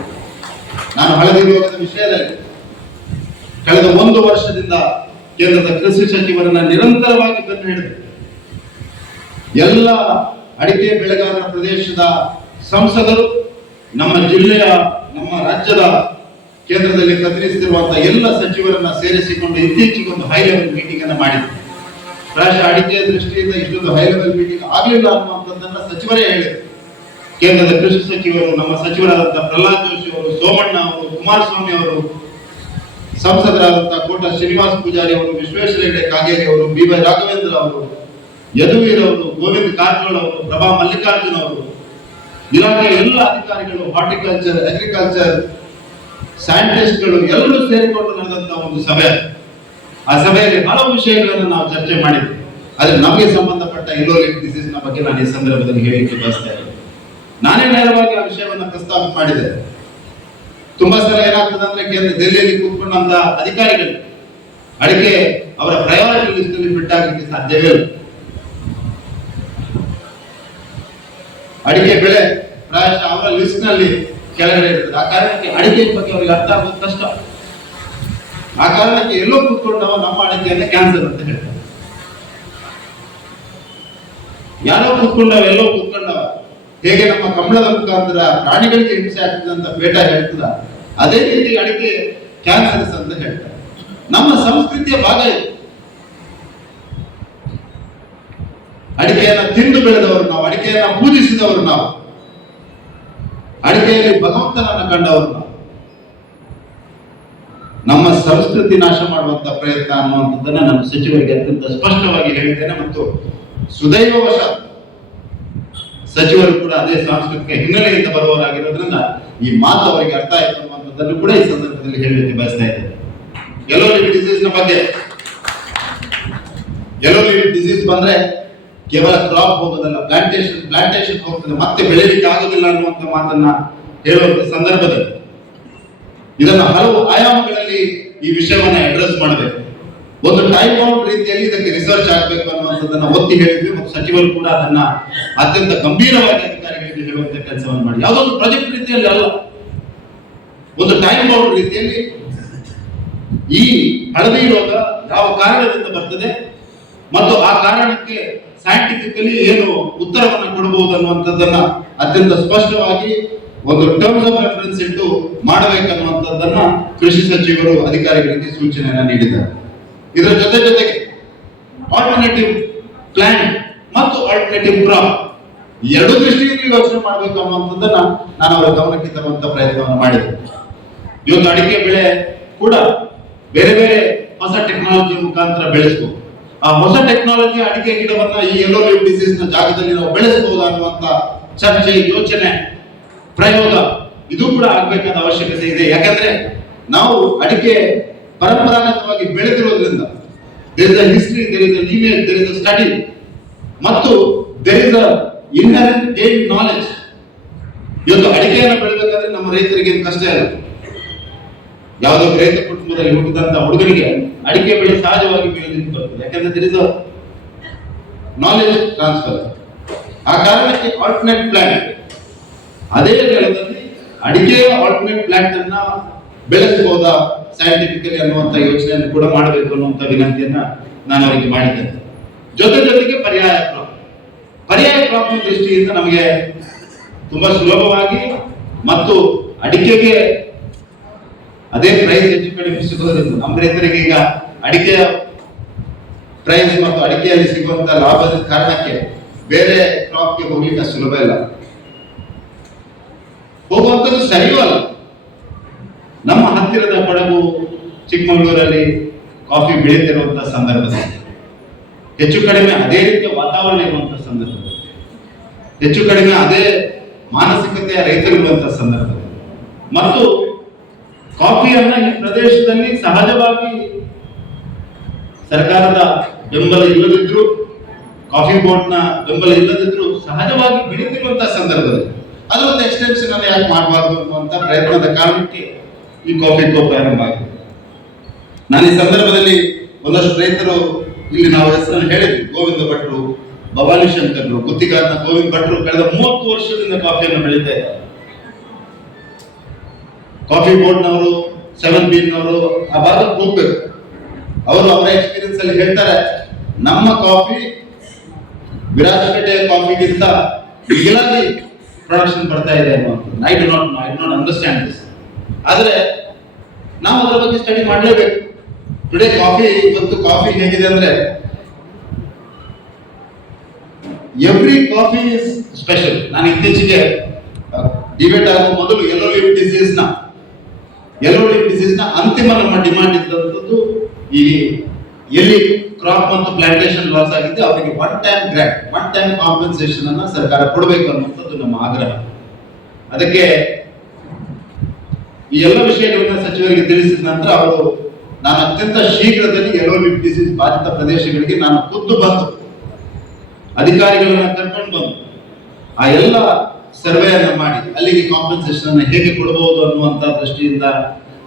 ನಾನು ಹಳದಿ ರೋಗದ ವಿಷಯದಲ್ಲಿ ಕಳೆದ 1 ವರ್ಷದಿಂದ ಕೇಂದ್ರದ ಕೃಷಿ ಸಚಿವರನ್ನ ನಿರಂತರವಾಗಿ ಬೆನ್ನು ಹಿಡಿದು ಎಲ್ಲ ಅಡಿಕೆ ಬೆಳೆಗಾರರ ಪ್ರದೇಶದ ಸಂಸದರು, ನಮ್ಮ ಜಿಲ್ಲೆಯ, ನಮ್ಮ ರಾಜ್ಯದ ಕೇಂದ್ರದಲ್ಲಿ ಪ್ರತಿನಿಧಿಸಿರುವಂತಹ ಎಲ್ಲ ಸಚಿವರನ್ನ ಸೇರಿಸಿಕೊಂಡು ಇತ್ತೀಚೆಗೆ ಒಂದು ಹೈ ಲೆವೆಲ್ ಮೀಟಿಂಗ್ ಅನ್ನು ಮಾಡಿದ್ರು. ಪ್ರಾಯಶಃ ಅಡಿಕೆ ದೃಷ್ಟಿಯಿಂದ ಇಷ್ಟೊಂದು ಹೈ ಲೆವೆಲ್ ಮೀಟಿಂಗ್ ಆಗಲಿಲ್ಲ ಅನ್ನುವಂಥದ್ದನ್ನ ಸಚಿವರೇ ಹೇಳಿದರು. ಕೇಂದ್ರದ ಕೃಷಿ ಸಚಿವರು, ನಮ್ಮ ಸಚಿವರಾದಂತಹ ಪ್ರಹ್ಲಾದ್ ಜೋಶಿ ಅವರು, ಸೋಮಣ್ಣ ಅವರು, ಕುಮಾರಸ್ವಾಮಿ ಅವರು, ಸಂಸದರಾದಂತಹ ಕೋಟ ಶ್ರೀನಿವಾಸ ಪೂಜಾರಿ ಅವರು, ವಿಶ್ವೇಶ್ವರ ಹೆಗಡೆ ಕಾಗೇರಿ ಅವರು, ಬಿ.ವೈ. ರಾಘವೇಂದ್ರ ಅವರು, ಯದುವೀರ್ ಅವರು, ಗೋವಿಂದ ಕಾರಜೋಳ ಅವರು, ಪ್ರಭಾ ಮಲ್ಲಿಕಾರ್ಜುನ್ ಅವರು, ಇಲಾಖೆಯ ಎಲ್ಲ ಅಧಿಕಾರಿಗಳು, ಹಾರ್ಟಿಕಲ್ಚರ್, ಅಗ್ರಿಕಲ್ಚರ್, ಸೈಂಟಿಸ್ಟ್ಗಳು ಎಲ್ಲರೂ ಸೇರಿಕೊಂಡು ನಡೆದಂತಹ ಒಂದು ಸಭೆ. ಆ ಸಭೆಯಲ್ಲಿ ಹಲವು ವಿಷಯಗಳನ್ನು ನಾವು ಚರ್ಚೆ ಮಾಡಿದ್ವಿ. ಆದ್ರೆ ನಮಗೆ ಸಂಬಂಧಪಟ್ಟ ಯೆಲ್ಲೋ ಲೀಫ್ ಡಿಸೀಸ್ ನ ಬಗ್ಗೆ ನಾನು ಈ ಸಂದರ್ಭದಲ್ಲಿ ಹೇಳಿಕ್ಕೆ ಬಯಸ್ತಾ ಇದ್ದೇನೆ. ನಾನೇ ನೇರವಾಗಿ ಆ ವಿಷಯವನ್ನು ಪ್ರಸ್ತಾಪ ಮಾಡಿದೆ. ತುಂಬಾ ಸಲ ಏನಾಗ್ತದೆ ಅಂದ್ರೆ ದೆಹಲಿಯಲ್ಲಿ ಕೂತ್ಕೊಂಡಂತ ಅಧಿಕಾರಿಗಳು ಅಡಿಕೆ ಅವರ ಪ್ರಯಾರಿಟಿ ಲಿಸ್ಟ್ ಅಲ್ಲಿ ಬಿಟ್ಟಾಗಲಿಕ್ಕೆ ಸಾಧ್ಯವೇ ಇಲ್ಲ. ಅಡಿಕೆ ಬೆಳೆ ಪ್ರಾಯಶಃ ಅವರ ಲಿಸ್ಟ್ ನಲ್ಲಿ ಕೆಳಗಡೆ ಇರ್ತದೆ. ಆ ಕಾರಣಕ್ಕೆ ಅಡಿಕೆ ಬಗ್ಗೆ ಅವರಿಗೆ ಅರ್ಥ ಆಗೋದು ಕಷ್ಟ. ಆ ಕಾರಣಕ್ಕೆ ಎಲ್ಲೋ ಕೂತ್ಕೊಂಡು ನಾವು ನಮ್ಮ ಅಡಿಕೆಯನ್ನು ಕ್ಯಾನ್ಸರ್ ಅಂತ ಹೇಳ್ತಾರೆ. ಯಾರೋ ಕೂತ್ಕೊಂಡವ ಎಲ್ಲೋ ಕೂತ್ಕೊಂಡವ, ಹೇಗೆ ನಮ್ಮ ಕಂಬಳದ ಮುಖಾಂತರ ಪ್ರಾಣಿಗಳಿಗೆ ಹಿಂಸೆ ಆಗ್ತದೆ ಅಂತ ಪೇಟ ಹೇಳ್ತದ, ಅದೇ ರೀತಿ ಅಡಿಕೆ ಕ್ಯಾನ್ಸರ್ಸ್ ಅಂತ ಹೇಳ್ತಾರೆ. ನಮ್ಮ ಸಂಸ್ಕೃತಿಯ ಭಾಗ ಇದು. ಅಡಿಕೆಯನ್ನ ತಿಂದು ಬೆಳೆದವರು ನಾವು, ಅಡಿಕೆಯನ್ನ ಪೂಜಿಸಿದವರು ನಾವು, ಅಡಿಕೆಯಲ್ಲಿ ಭಗವಂತನನ್ನ ಕಂಡವರು ನಾವು. ನಮ್ಮ ಸಂಸ್ಕೃತಿ ನಾಶ ಮಾಡುವಂತ ಪ್ರಯತ್ನ ಅನ್ನುವಂಥದ್ದನ್ನ ನಮ್ಮ ಸಚಿವರಿಗೆ ಅತ್ಯಂತ ಸ್ಪಷ್ಟವಾಗಿ ಹೇಳಿದ್ದೇನೆ. ಮತ್ತು ಸುದೈವವಶ ಸಚಿವರು ಕೂಡ ಅದೇ ಸಾಂಸ್ಕೃತಿಕ ಹಿನ್ನೆಲೆಯಿಂದ ಬರುವವರಾಗಿರೋದ್ರಿಂದ ಈ ಮಾತು ಅವರಿಗೆ ಅರ್ಥ ಆಯ್ತು ಅನ್ನುವಂಥದ್ದನ್ನು ಕೂಡ ಈ ಸಂದರ್ಭದಲ್ಲಿ ಹೇಳಲಿಕ್ಕೆ ಬಯಸ್ತಾ ಇದ್ದೇನೆ. ಯೆಲ್ಲೋ ಲಿವ್ ಡಿಸೀಸ್ ನ ಬಗ್ಗೆ, ಯೆಲ್ಲೋ ಲಿವ್ ಡಿಸೀಸ್ ಬಂದ್ರೆ ಕೇವಲ ಕ್ರಾಪ್ ಹೋಗೋದಲ್ಲ, ಪ್ಲಾಂಟೇಶನ್ ಹೋಗ್ತದೆ, ಮತ್ತೆ ಬೆಳೆಯಲಿಕ್ಕೆ ಆಗೋದಿಲ್ಲ ಅನ್ನುವಂಥ ಮಾತನ್ನ ಹೇಳುವಂತ ಸಂದರ್ಭದಲ್ಲಿ ಇದನ್ನ ಹಲವು ಆಯಾಮಗಳಲ್ಲಿ ಈ ವಿಷಯವನ್ನ ಅಡ್ರೆಸ್ ಮಾಡಬೇಕು. ಒಂದು ಟೈಮ್ ಬೌಂಡ್ ರೀತಿಯಲ್ಲಿ ಇದಕ್ಕೆ ರಿಸರ್ಚ್ ಆಗಬೇಕು ಅನ್ನುವಂಥದ್ದನ್ನ ಒತ್ತಿ ಹೇಳಿದ್ವಿ ಮತ್ತು ಸಚಿವರು ಕೂಡ ಅದನ್ನ ಅತ್ಯಂತ ಗಂಭೀರವಾಗಿ ಅಧಿಕಾರಿಗಳಿಗೆ ಹೇಳುವಂತ ಕೆಲಸವನ್ನು ಮಾಡಿ, ಯಾವುದೋ ಒಂದು ಪ್ರಾಜೆಕ್ಟ್ ರೀತಿಯಲ್ಲಿ ಅಲ್ಲ, ಒಂದು ಟೈಮ್ ಬೌಂಡ್ ರೀತಿಯಲ್ಲಿ ಈ ಹಳದಿ ರೋಗ ಯಾವ ಕಾರಣದಿಂದ ಬರ್ತದೆ ಮತ್ತು ಆ ಕಾರಣಕ್ಕೆ ಸೈಂಟಿಫಿಕಲಿ ಏನು ಉತ್ತರವನ್ನು ಕೊಡಬಹುದು ಅನ್ನುವಂಥದ್ದನ್ನ ಅತ್ಯಂತ ಸ್ಪಷ್ಟವಾಗಿ ಒಂದು ಟರ್ಮ್ಸ್ ಆಫ್ ರೆಫರೆನ್ಸ್ ಇಟ್ಟು ಮಾಡಬೇಕನ್ನುವಂಥದ್ದನ್ನ ಕೃಷಿ ಸಚಿವರು ಅಧಿಕಾರಿಗಳಿಗೆ ಸೂಚನೆಯನ್ನ ನೀಡಿದ್ದಾರೆ. ಇದರ ಜೊತೆಗೆ ಆಲ್ಟರ್ನೇಟಿವ್ ಪ್ಲಾಂಟ್ ಮತ್ತು ಆಲ್ಟರ್ನೇಟಿವ್ ಕ್ರಾಪ್ ಎರಡು ದೃಷ್ಟಿಯಿಂದ ಯೋಚನೆ ಮಾಡಬೇಕು ಅನ್ನುವಂಥದ್ದನ್ನ ನಾನು ಅವರ ಗಮನಕ್ಕೆ ತರುವಂತ ಪ್ರಯತ್ನವನ್ನು ಮಾಡಿದೆ. ಇವತ್ತು ಅಡಿಕೆ ಬೆಳೆ ಕೂಡ ಬೇರೆ ಬೇರೆ ಹೊಸ ಟೆಕ್ನಾಲಜಿ ಮುಖಾಂತರ ಬೆಳೆಸಬಹುದು. ಆ ಹೊಸ ಟೆಕ್ನಾಲಜಿ ಅಡಿಕೆ ಗಿಡವನ್ನ ಈ ಯೆಲ್ಲೋ ಲಿವ್ ಡಿಸೀಸ್ ನ ಜಾಗದಲ್ಲಿ ನಾವು ಬೆಳೆಸಬಹುದು ಅನ್ನುವಂತ ಚರ್ಚೆ, ಯೋಚನೆ, ಪ್ರಯೋಗ ಇದು ಕೂಡ ಆಗ್ಬೇಕಾದ ಅವಶ್ಯಕತೆ ಇದೆ. ಯಾಕಂದ್ರೆ ನಾವು ಅಡಿಕೆ ಪರಂಪರಾಗತವಾಗಿ ಬೆಳೆದಿರೋದ್ರಿಂದ there is a history, there is a lineage, there is a study ಮತ್ತು there is a inherent gained knowledge. ಇವತ್ತು ಅಡಿಕೆಯನ್ನು ಬೆಳೆಬೇಕಾದ್ರೆ ನಮ್ಮ ರೈತರಿಗೆ ಕಷ್ಟ ಇಲ್ಲ. ಯಾವುದೋ ರೈತ ಕುಟುಂಬದಲ್ಲಿ ಹುಟ್ಟಿದಂತ ಹುಡುಗನಿಗೆ ಅಡಿಕೆ ಬೆಳೆ ಸಹಜವಾಗಿ ಬೆಳೆಯಲಿಕ್ಕೆ ಬರ್ತದೆ, ಯಾಕಂದ್ರೆ there is a knowledge transfer. ಆ ಕಾರಣಕ್ಕೆ ಆಲ್ಟರ್ನೇಟ್ ಪ್ಲಾಂಟ್, ಅದೇ ನೆಲದಲ್ಲಿ ಅಡಿಕೆಯ ಆಲ್ಟರ್ನೇಟ್ ಪ್ಲಾಂಟ್ ಅನ್ನ ಬೆಳೆಸಬಹುದಾ ಸೈಂಟಿಫಿಕಲಿ ಅನ್ನುವಂತ ಯೋಚನೆಯನ್ನು ಕೂಡ ಮಾಡಬೇಕು ಅನ್ನುವಂತ ವಿನಂತಿಯನ್ನ ನಾನು ಅವರಿಗೆ ಮಾಡಿದ್ದೇನೆ. ಜೊತೆಗೆ ಪರ್ಯಾಯ ಕ್ರಾಪ್ ದೃಷ್ಟಿಯಿಂದ ನಮಗೆ ತುಂಬಾ ಸುಲಭವಾಗಿ ಮತ್ತು ಅಡಿಕೆಗೆ ಅದೇ ಪ್ರೈಸ್ ಹೆಚ್ಚು ಕಡಿಮೆ ಸಿಗೋದ್ರಿಂದ ನಮ್ಮ ರೈತರಿಗೆ ಈಗ ಅಡಿಕೆಯ ಪ್ರೈಸ್ ಮತ್ತು ಅಡಿಕೆಯಲ್ಲಿ ಸಿಗುವಂತ ಲಾಭದ ಕಾರಣಕ್ಕೆ ಬೇರೆ ಕ್ರಾಪ್ಗೆ ಹೋಗ್ಲಿಕ್ಕೆ ಸುಲಭ ಇಲ್ಲ, ಹೋಗುವಂಥದ್ದು ಸರಿಯೂ ಅಲ್ಲ. ನಮ್ಮ ಹತ್ತಿರದ ಕೊಡಗು, ಚಿಕ್ಕಮಗಳೂರಲ್ಲಿ ಕಾಫಿ ಬೆಳೆಯುತ್ತಿರುವಂತಹ ಸಂದರ್ಭದಲ್ಲಿ ಹೆಚ್ಚು ಕಡಿಮೆ ಅದೇ ರೀತಿಯ ವಾತಾವರಣ ಇರುವಂತಹ ಸಂದರ್ಭದಲ್ಲಿ, ಹೆಚ್ಚು ಕಡಿಮೆ ಅದೇ ಮಾನಸಿಕತೆಯ ರೈತರಿರುವಂತಹ ಸಂದರ್ಭದಲ್ಲಿ ಮತ್ತು ಕಾಫಿಯನ್ನ ಈ ಪ್ರದೇಶದಲ್ಲಿ ಸಹಜವಾಗಿ ಸರ್ಕಾರದ ಬೆಂಬಲ ಇಲ್ಲದಿದ್ರು, ಕಾಫಿ ಬೋರ್ಡ್ ನ ಬೆಂಬಲ ಇಲ್ಲದಿದ್ರು ಸಹಜವಾಗಿ ಬೆಳೀತಿರುವಂತಹ ಸಂದರ್ಭದಲ್ಲಿ ಅದರೊಂದು ಎಕ್ಸ್ಟೆನ್ಷನ್ ಅನ್ನು ಯಾಕೆ ಮಾಡಬಾರ್ದು ಅನ್ನುವಂತ ಪ್ರಯತ್ನದ ಕಾರಣಕ್ಕೆ ಈ ಕಾಫಿ ತೋಪ ಆರಂಭ ಆಗಿದೆ. ನಾನು ಈ ಸಂದರ್ಭದಲ್ಲಿ ಒಂದಷ್ಟು ರೈತರು ಇಲ್ಲಿ ನಾವು ಹೆಸರನ್ನು ಹೇಳಿದ್ವಿ, ಗೋವಿಂದ ಭಟ್ರು, ಭವಾನಿ ಶಂಕರ್ರು, ಗುತ್ತಿಗಾರನ ಗೋವಿಂದ ಭಟ್ರು ಕಳೆದ 30 ವರ್ಷದಿಂದ ಕಾಫಿಯನ್ನು ಬೆಳೀತಾ ಇದ್ದಾರೆ. ಕಾಫಿ ಬೋರ್ಡ್ನವರು, 7 ಬೀನ್ನವರು ಆ ಭಾಗಕ್ಕೆ ಹೋಗ್ಬೇಕು. ಅವರು ಅವರ ಎಕ್ಸ್ಪೀರಿಯನ್ಸ್ ಅಲ್ಲಿ ಹೇಳ್ತಾರೆ, ನಮ್ಮ ಕಾಫಿ ವಿರಾಜಪೇಟೆಯ ಕಾಫಿಗಿಂತ ಮಿಗಿಲಾಗಿ ಪ್ರೊಡಕ್ಷನ್ ಬರ್ತಾ ಇದೆ ಅನ್ನುವಂಥದ್ದು. I do not understand this. ಆದ್ರೆ ನಾವು ಅದರ ಬಗ್ಗೆ ಸ್ಟಡಿ ಮಾಡಲೇಬೇಕು. ಟುಡೇ ಇವತ್ತು ಕಾಫಿ ಹೇಗಿದೆ ಅಂದ್ರೆ ಎವ್ರಿ ಕಾಫಿ ಇಸ್ ಸ್ಪೆಷಲ್. ನಾನು ಇತ್ತೀಚೆಗೆ ಡಿಬೇಟ್ ಆಗುವ ಮೊದಲು ಯೆಲ್ಲೋ ಲಿವ್ ಡಿಸೀಸ್ ನ ಅಂತಿಮ ನಮ್ಮ ಡಿಮಾಂಡ್ ಇದ್ದಂಥದ್ದು ಈ ಎಲ್ಲಿ ಕ್ರಾಪ್ ಮತ್ತು ಪ್ಲಾಂಟೇಶನ್ ಲಾಸ್ ಆಗಿದೆ ಅವರಿಗೆ ಒನ್ ಟೈಮ್ ಕಾಂಪನ್ಸೇಷನ್ ಅನ್ನ ಸರ್ಕಾರ ಕೊಡಬೇಕು ಅನ್ನುವಂಥದ್ದು ನಮ್ಮ ಆಗ್ರಹ. ಅದಕ್ಕೆ ಈ ಎಲ್ಲ ವಿಷಯಗಳನ್ನ ಸಚಿವರಿಗೆ ತಿಳಿಸಿದ ನಂತರ ಅವರು ನಾನು ಅತ್ಯಂತ ಶೀಘ್ರದಲ್ಲಿ ಯೆಲ್ಲೋ ಲಿವ್ ಡಿಸೀಸ್ ಬಾಧಿತ ಪ್ರದೇಶಗಳಿಗೆ ನಾನು ಖುದ್ದು ಬಂದು ಅಧಿಕಾರಿಗಳನ್ನ ಕರ್ಕೊಂಡು ಬಂದು ಆ ಎಲ್ಲ ಸರ್ವೆ ಅನ್ನ ಮಾಡಿ ಅಲ್ಲಿಗೆ ಕಾಂಪನ್ಸೇಷನ್ ಅನ್ನ ಹೇಗೆ ಕೊಡಬಹುದು ಅನ್ನುವಂತ ದೃಷ್ಟಿಯಿಂದ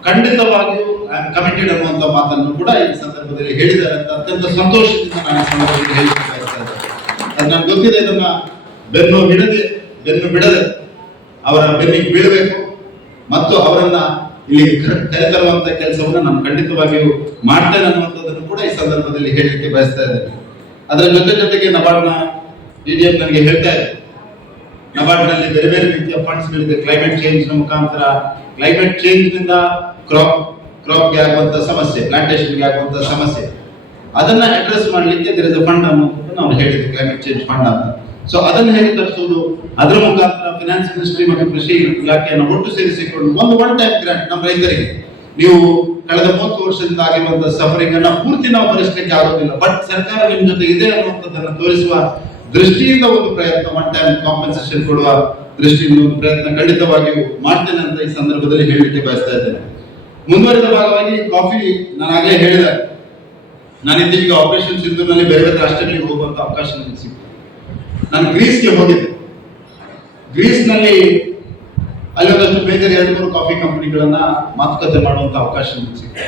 ಖಂಡಿತವಾಗಿಯೂ ಕಮಿಟೆಡ್ ಅನ್ನುವಂತ ಮಾತನ್ನು ಕೂಡ ಈ ಸಂದರ್ಭದಲ್ಲಿ ಹೇಳಿದ್ದಾರೆ ಅಂತ ಅತ್ಯಂತ ಸಂತೋಷದಿಂದ ನಾನು ಸಂದರ್ಭದಲ್ಲಿ ಹೇಳಿಕೆ ಬಯಸ್ತಾ ಇದ್ದೇನೆ. ಅದು ನನಗೆ ಗೊತ್ತಿದೆ, ಇದನ್ನ ಬೆನ್ನು ಬಿಡದೆ ಅವರ ಬೆನ್ನಿಗೆ ಬೀಳಬೇಕು ಮತ್ತು ಅವರನ್ನ ಇಲ್ಲಿ ಕರೆತರುವಂತ ಕೆಲಸವನ್ನು ನಾನು ಖಂಡಿತವಾಗಿಯೂ ಮಾಡ್ತೇನೆ ಅನ್ನುವಂಥದ್ದನ್ನು ಕೂಡ ಈ ಸಂದರ್ಭದಲ್ಲಿ ಹೇಳಲಿಕ್ಕೆ ಬಯಸ್ತಾ ಇದ್ದೇನೆ. ಅದರ ಜೊತೆಗೆ ನಬಾರ್ಡ್ನ DDM ನನಗೆ ಹೇಳ್ತಾ ಇದೆ, ನಬಾರ್ಡ್ನಲ್ಲಿ ಬೇರೆ ಬೇರೆ ರೀತಿಯ ಫಂಡ್ಸ್ಗಳಿದೆ. ಕ್ಲೈಮೇಟ್ ಚೇಂಜ್ ಮುಖಾಂತರ, ಕ್ಲೈಮೇಟ್ ಚೇಂಜ್ ನಿಂದ ಕ್ರಾಪ್ಗೆ ಆಗುವಂತ ಸಮಸ್ಯೆ, ಪ್ಲಾಂಟೇಶನ್ಗೆ ಆಗುವಂತ ಸಮಸ್ಯೆ, ಅದನ್ನ ಅಡ್ರೆಸ್ ಮಾಡಲಿಕ್ಕೆ there is a ಫಂಡ್ ಅನ್ನೋದು ನಾವು ಹೇಳಿದ್ವಿ, ಕ್ಲೈಮೇಟ್ ಚೇಂಜ್ ಫಂಡ್ ಅಂತ. ಸೊ ಅದನ್ನ ಹೇಗೆ ತರಿಸುವುದು, ಅದರ ಮುಖಾಂತರ ಫಿನಾನ್ಸ್ ಮಿನಿಸ್ಟ್ರಿ ಮತ್ತು ಕೃಷಿ ಇಲಾಖೆಯನ್ನು ಒಟ್ಟು ಸೇರಿಸಿಕೊಂಡು ಒಂದು ಒನ್ ಟೈಮ್ ಗ್ರಾಂಟ್ ನಮ್ಮ ರೈತರಿಗೆ, ನೀವು ಕಳೆದ 30 ವರ್ಷದಿಂದ ಆಗಿರುವಂತಹ ಸಫರಿಂಗ್ ಅನ್ನ ಪೂರ್ತಿ ನಾವು ಭರಿಸಲಿಕ್ಕೆ ಆಗೋದಿಲ್ಲ, ಬಟ್ ಸರ್ಕಾರ ನಿಮ್ ಜೊತೆ ಇದೆ ಅನ್ನುವಂಥದ್ದನ್ನು ತೋರಿಸುವ ದೃಷ್ಟಿಯಿಂದ ಒಂದು ಪ್ರಯತ್ನ, ಒನ್ ಟೈಮ್ ಕಾಂಪೆನ್ಸೇಷನ್ ಕೊಡುವ ದೃಷ್ಟಿಯಿಂದ ಒಂದು ಪ್ರಯತ್ನ ಖಂಡಿತವಾಗಿಯೂ ಮಾಡ್ತೇನೆ ಅಂತ ಈ ಸಂದರ್ಭದಲ್ಲಿ ಹೇಳಲಿಕ್ಕೆ ಬಯಸ್ತಾ ಇದ್ದೇನೆ. ಮುಂದುವರಿದ ಭಾಗವಾಗಿ ಕಾಫಿ, ನಾನು ಆಗಲೇ ಹೇಳಿದ, ನಾನು ಇತ್ತೀಚೆಗೆ ಆಪರೇಷನ್ ಸಿಂಧೂರ್ನಲ್ಲಿ ಬೇರೆ ಬೇರೆ ರಾಷ್ಟ್ರಗಳಿಗೆ ಹೋಗುವಂತ ಅವಕಾಶ ನನಗೆ ಸಿಕ್ತು. ನಾನು ಗ್ರೀಸ್ಗೆ ಹೋಗಿದ್ದೆ. ಗ್ರೀಸ್ನಲ್ಲಿ ಅಲ್ಲಿ ಒಂದಷ್ಟು ಮೇಜರ್ 2-3 ಕಾಫಿ ಕಂಪನಿಗಳನ್ನ ಮಾತುಕತೆ ಮಾಡುವಂತ ಅವಕಾಶ ನನಗೆ ಸಿಕ್ತು.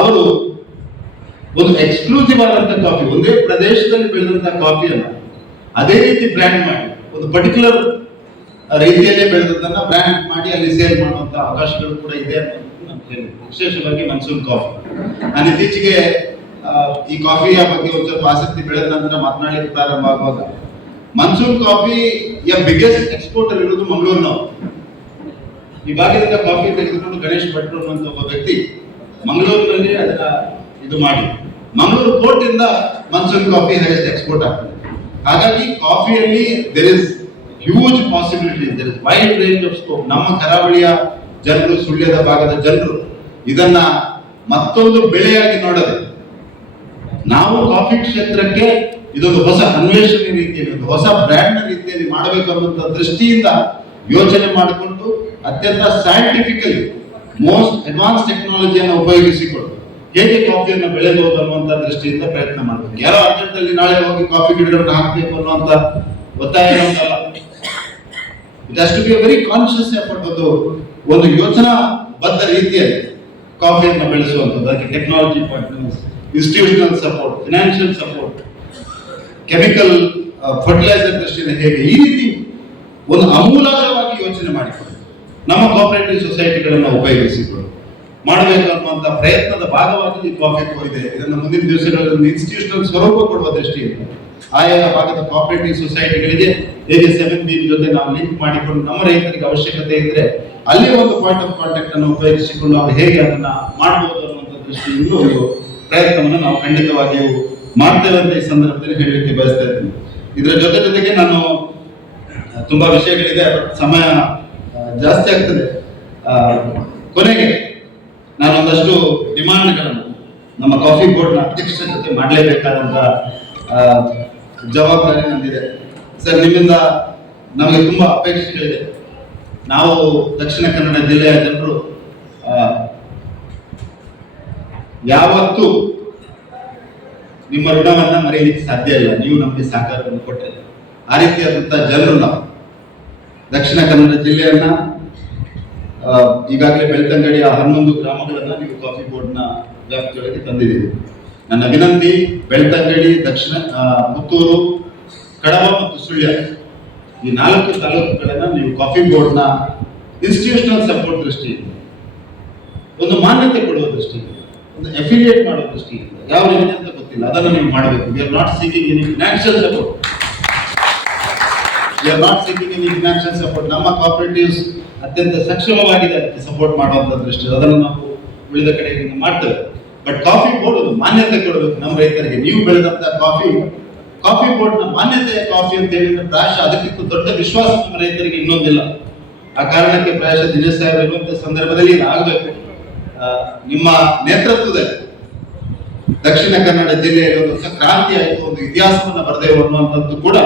ಅವರು ಒಂದು ಎಕ್ಸ್ಕ್ಲೂಸಿವ್ ಆದಂತ ಕಾಫಿ, ಒಂದೇ ಪ್ರದೇಶದಲ್ಲಿ ಬೆಳೆದಂತ ಕಾಫಿಯನ್ನ ಅದೇ ರೀತಿ ಬ್ರ್ಯಾಂಡ್ ಮಾಡಿ, ಒಂದು ಪರ್ಟಿಕ್ಯುಲರ್ ರೀತಿಯಲ್ಲೇ ಬೆಳೆದದನ್ನ ಬ್ರ್ಯಾಂಡ್ ಮಾಡಿ ಅಲ್ಲಿ ಸೇಲ್ ಮಾಡುವಂತ ಅವಕಾಶಗಳು ಕೂಡ ಇದೆ ಅಂತ ನಾನು ಹೇಳಿದೆ. ವಿಶೇಷವಾಗಿ ಮನ್ಸೂನ್ ಕಾಫಿ. ನಾನು ಇತ್ತೀಚೆಗೆ ಈ ಕಾಫಿಯ ಬಗ್ಗೆ ಒಂದು ಸ್ವಲ್ಪ ಆಸಕ್ತಿ ಬೆಳೆದ ನಂತರ ಮಾತನಾಡಲಿಕ್ಕೆ ಪ್ರಾರಂಭ ಆಗುವಾಗ, ಮನ್ಸೂನ್ ಕಾಫಿಯ ಬಿಗ್ಗೆಸ್ಟ್ ಎಕ್ಸ್ಪೋರ್ಟರ್ ಇರುವುದು ಮಂಗಳೂರಿನವರು. ಈ ಭಾಗದಿಂದ ಕಾಫಿ ತೆಗೆದುಕೊಂಡು ಗಣೇಶ್ ಭಟ್ರು ಅನ್ನುವಂಥ ಒಬ್ಬ ವ್ಯಕ್ತಿ ಮಂಗಳೂರಿನಲ್ಲಿ ಅದನ್ನ ಇದು ಮಾಡಿ, ಮಂಗಳೂರು ಪೋರ್ಟ್ ಇಂದ ಮನ್ಸೂನ್ ಕಾಫಿ ಹೈಯೆಸ್ಟ್ ಎಕ್ಸ್ಪೋರ್ಟ್ ಆಗ್ತದೆ. ಹಾಗಾಗಿ ಕಾಫಿಯಲ್ಲಿ there is huge possibility, there is wide range of scope. ನಮ್ಮ ಕರಾವಳಿಯ ಜನರು, ಸುಳ್ಯದ ಭಾಗದ ಜನರು ಇದನ್ನ ಮತ್ತೊಂದು ಬೆಳೆಯಾಗಿ ನೋಡದೆ, ನಾವು ಕಾಫಿ ಕ್ಷೇತ್ರಕ್ಕೆ ಇದೊಂದು ಹೊಸ ಅನ್ವೇಷಣೆ ರೀತಿಯಲ್ಲಿ, ಒಂದು ಹೊಸ ಬ್ರ್ಯಾಂಡ್ ನ ರೀತಿಯಲ್ಲಿ ಮಾಡಬೇಕು ಅನ್ನುವಂಥ ದೃಷ್ಟಿಯಿಂದ ಯೋಚನೆ ಮಾಡಿಕೊಂಡು ಅತ್ಯಂತ ಸೈಂಟಿಫಿಕಲಿ ಮೋಸ್ಟ್ ಅಡ್ವಾನ್ಸ್ ಟೆಕ್ನಾಲಜಿಯನ್ನು ಉಪಯೋಗಿಸಿಕೊಂಡು ಹೇಗೆ ಕಾಫಿಯನ್ನು ಬೆಳೆಯಬಹುದು ಅನ್ನುವಂಥ ದೃಷ್ಟಿಯಿಂದ ಪ್ರಯತ್ನ ಮಾಡಬೇಕು. ಯಾರೋ ಅರ್ಜೆಂಟಲ್ಲಿ ನಾಳೆ ಹೋಗಿ ಕಾಫಿ ಗಿಡಗಳನ್ನು ಹಾಕಬೇಕು ಅನ್ನುವಂಥ ಒತ್ತಾಯ ಅಂತಲ್ಲ. It has to be a very conscious effort, ಒಂದು ಯೋಚನಾ ಬದ್ಧ ರೀತಿಯಲ್ಲಿ ಕಾಫಿಯನ್ನು ಬೆಳೆಸುವಂಥದ್ದು. ಅದಕ್ಕೆ technology partners, institutional support, financial support, chemical fertiliser ದೃಷ್ಟಿಯಿಂದ ಹೇಗೆ, ಈ ರೀತಿ ಒಂದು ಅಮೂಲಾಗ್ರವಾಗಿ ಯೋಚನೆ ಮಾಡಿಕೊಂಡು ನಮ್ಮ ಕೋಆಪರೇಟಿವ್ ಸೊಸೈಟಿಗಳನ್ನು ಉಪಯೋಗಿಸಿಕೊಂಡು ಮಾಡಬೇಕು ಅನ್ನುವಂಥ ಪ್ರಯತ್ನದ ಭಾಗವಾಗಿ ಈ ಕಾಫಿ ಇದೆ. ಇದನ್ನು ಮುಂದಿನ ದಿವಸಗಳಲ್ಲಿ ಇನ್ಸ್ಟಿಟ್ಯೂಷನಲ್ ಸ್ವರೂಪ ಕೊಡುವ ದೃಷ್ಟಿಯಿಂದ ಆಯಾ ಭಾಗದ ಕೋಆಪರೇಟಿವ್ ಸೊಸೈಟಿಗಳಿಗೆ ಹೇಗೆ 7B ಜೊತೆ ನಾವು ಲಿಂಕ್ ಮಾಡಿಕೊಂಡು ನಮ್ಮ ರೈತರಿಗೆ ಅವಶ್ಯಕತೆ ಇದ್ರೆ ಅಲ್ಲಿ ಒಂದು ಪಾಯಿಂಟ್ ಆಫ್ ಕಾಂಟ್ಯಾಕ್ಟ್ ಅನ್ನು ಉಪಯೋಗಿಸಿಕೊಂಡು ನಾವು ಹೇಗೆ ಅದನ್ನ ಮಾಡಬಹುದು ಅನ್ನುವಂಥ ದೃಷ್ಟಿಯಿಂದ ಒಂದು ಪ್ರಯತ್ನವನ್ನು ನಾವು ಖಂಡಿತವಾಗಿಯೂ ಮಾಡ್ತೇವೆ ಅಂತ ಈ ಸಂದರ್ಭದಲ್ಲಿ ಹೇಳಲಿಕ್ಕೆ ಬಯಸ್ತಾ ಇದ್ದೀನಿ. ಇದರ ಜೊತೆಗೆ ನಾನು ತುಂಬಾ ವಿಷಯಗಳಿದೆ, ಸಮಯ ಜಾಸ್ತಿ ಆಗ್ತದೆ. ಕೊನೆಗೆ ನಾನು ಒಂದಷ್ಟು ಡಿಮಾಂಡ್ಗಳನ್ನು ನಮ್ಮ ಕಾಫಿ ಬೋರ್ಡ್ನ ಅಧ್ಯಕ್ಷರ ಜೊತೆ ಮಾಡಲೇಬೇಕಾದಂತ ಜವಾಬ್ದಾರಿ ನಂದಿದೆ. ಸರ್, ನಿಮ್ಮಿಂದ ನಮಗೆ ತುಂಬಾ ಅಪೇಕ್ಷೆಗಳಿದೆ. ನಾವು ದಕ್ಷಿಣ ಕನ್ನಡ ಜಿಲ್ಲೆಯ ಜನರು ಯಾವತ್ತೂ ನಿಮ್ಮ ಋಣವನ್ನ ಮರೆಯಲಿಕ್ಕೆ ಸಾಧ್ಯ ಇಲ್ಲ. ನೀವು ನಮಗೆ ಸಹಕಾರವನ್ನು ಕೊಟ್ಟಿದೆ. ಆ ರೀತಿಯಾದಂತಹ ಜನರು ನಾವು ದಕ್ಷಿಣ ಕನ್ನಡ ಜಿಲ್ಲೆಯನ್ನ ಈಗಾಗಲೇ ಬೆಳ್ತಂಗಡಿಯ 11 ಗ್ರಾಮಗಳನ್ನ ನೀವು ಕಾಫಿ ಬೋರ್ಡ್ನ ವ್ಯಾಪ್ತಿಯೊಳಗೆ ತಂದಿದ್ದೀರಿ. ನನ್ನ ವಿನಂತಿ, ಬೆಳ್ತಂಗಡಿ, ದಕ್ಷಿಣ ಪುತ್ತೂರು, ಕಡಬ ಮತ್ತು ಸುಳ್ಯ ಈ 4 ತಾಲೂಕುಗಳನ್ನ ನೀವು ಕಾಫಿ ಬೋರ್ಡ್ನ ಇನ್ಸ್ಟಿಟ್ಯೂಷನಲ್ ಸಪೋರ್ಟ್ ದೃಷ್ಟಿಯಿಂದ, ಒಂದು ಮಾನ್ಯತೆ ಕೊಡುವ ದೃಷ್ಟಿಯಿಂದ, ಒಂದು ಅಫಿಲಿಯೇಟ್ ಮಾಡುವ ದೃಷ್ಟಿಯಿಂದ, ಯಾವ ರೀತಿ ಅಂತ ಗೊತ್ತಿಲ್ಲ, ಅದನ್ನು ನೀವು ಮಾಡಬೇಕು. We are not seeking any financial support. We are not seeking any financial support. ನಮ್ಮ ಕೋಆಪರೇಟಿವ್ಸ್ ಅತ್ಯಂತ ಸಕ್ಷಮವಾಗಿದೆ ಅದಕ್ಕೆ ಸಪೋರ್ಟ್ ಮಾಡುವಂತ ದೃಷ್ಟಿ, ಅದನ್ನು ನಾವು ಉಳಿದ ಕಡೆಯಿಂದ ಮಾಡ್ತೇವೆ. ಬಟ್ ಕಾಫಿ ಬೋರ್ಡ್ ಒಂದು ಮಾನ್ಯತೆ ಕೊಡಬೇಕು ನಮ್ಮ ರೈತರಿಗೆ. ನೀವು ಬೆಳೆದಂತ ಕಾಫಿ ಬೋರ್ಡ್ ನ ಮಾನ್ಯತೆಯ ಕಾಫಿ ಅಂತ ಹೇಳಿದ್ರೆ ಪ್ರಾಯಶಃ ಅದಕ್ಕಿಂತ ದೊಡ್ಡ ವಿಶ್ವಾಸ ನಮ್ಮ ರೈತರಿಗೆ ಇನ್ನೊಂದಿಲ್ಲ. ಆ ಕಾರಣಕ್ಕೆ ಪ್ರಾಯಶಃ ದಿನೇಶ್ ಸಾಹೇಬ್ ಇರುವಂತಹ ಸಂದರ್ಭದಲ್ಲಿ ಇದಾಗಬೇಕು. ನಿಮ್ಮ ನೇತೃತ್ವದಲ್ಲಿ ದಕ್ಷಿಣ ಕನ್ನಡ ಜಿಲ್ಲೆಯಲ್ಲಿ ಒಂದು ಹೊಸ ಕ್ರಾಂತಿ ಆಯಿತು, ಒಂದು ಇತಿಹಾಸವನ್ನು ಬರೆದೇವು ಅನ್ನುವಂಥದ್ದು ಕೂಡ